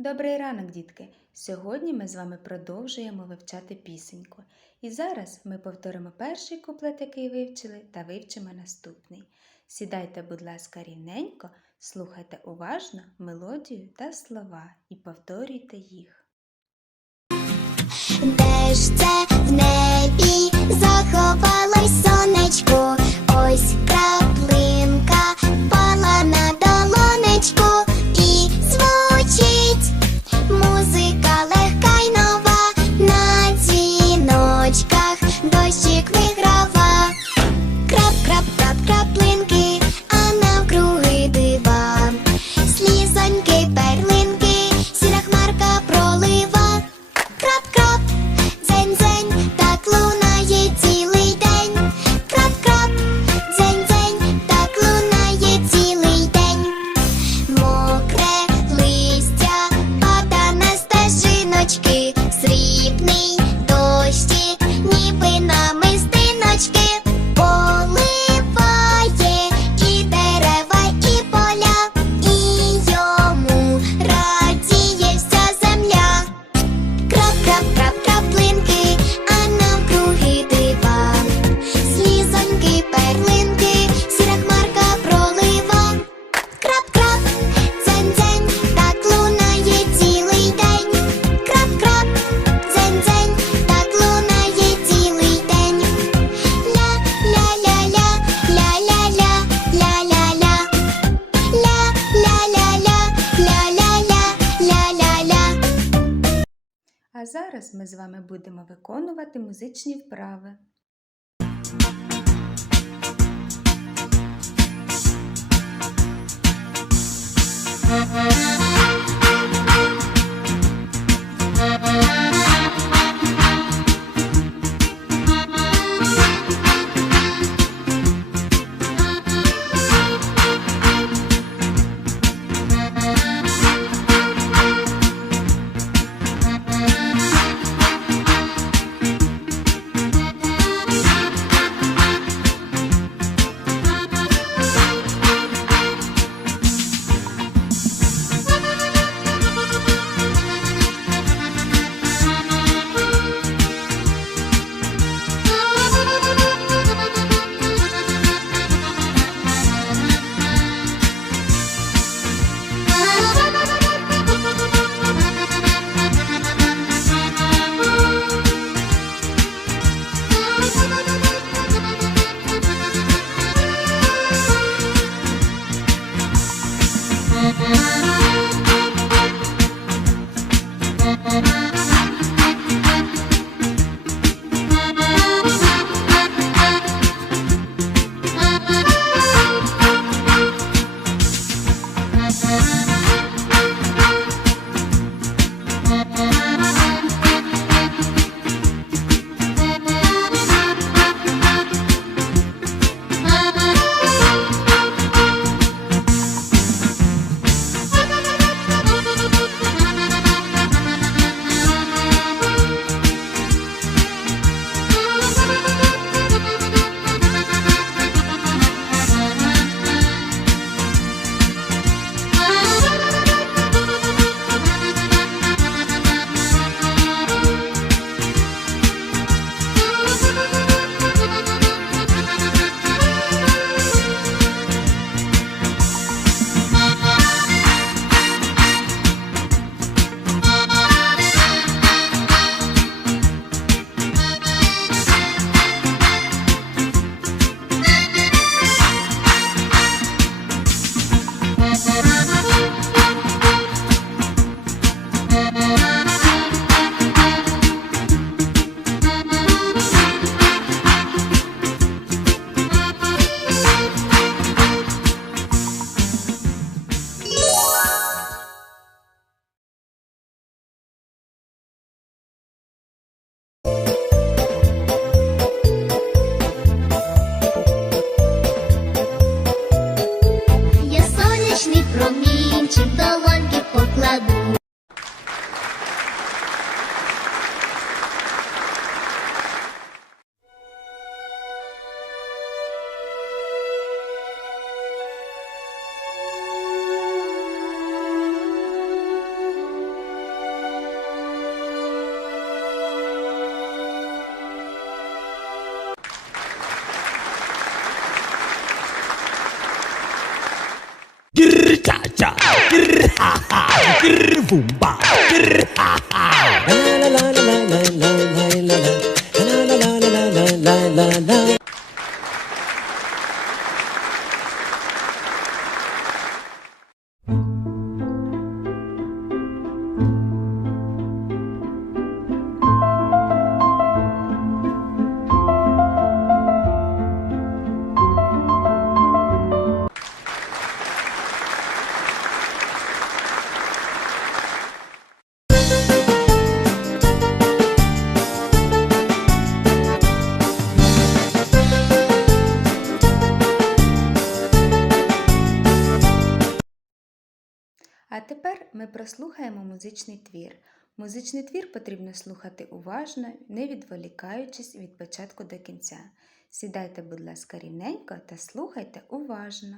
Добрий ранок, дітки! Сьогодні ми з вами продовжуємо вивчати пісеньку. І зараз ми повторимо перший куплет, який вивчили, та вивчимо наступний. Сідайте, будь ласка, рівненько, слухайте уважно мелодію та слова і повторюйте їх. Де в небі заховалось сонечко? Ось краплинка пала на долонечко. зараз ми з вами будемо виконувати музичні вправи. Vumba. Ah. Ми прослухаємо музичний твір. Музичний твір потрібно слухати уважно, не відволікаючись від початку до кінця. Сідайте, будь ласка, рівненько та слухайте уважно.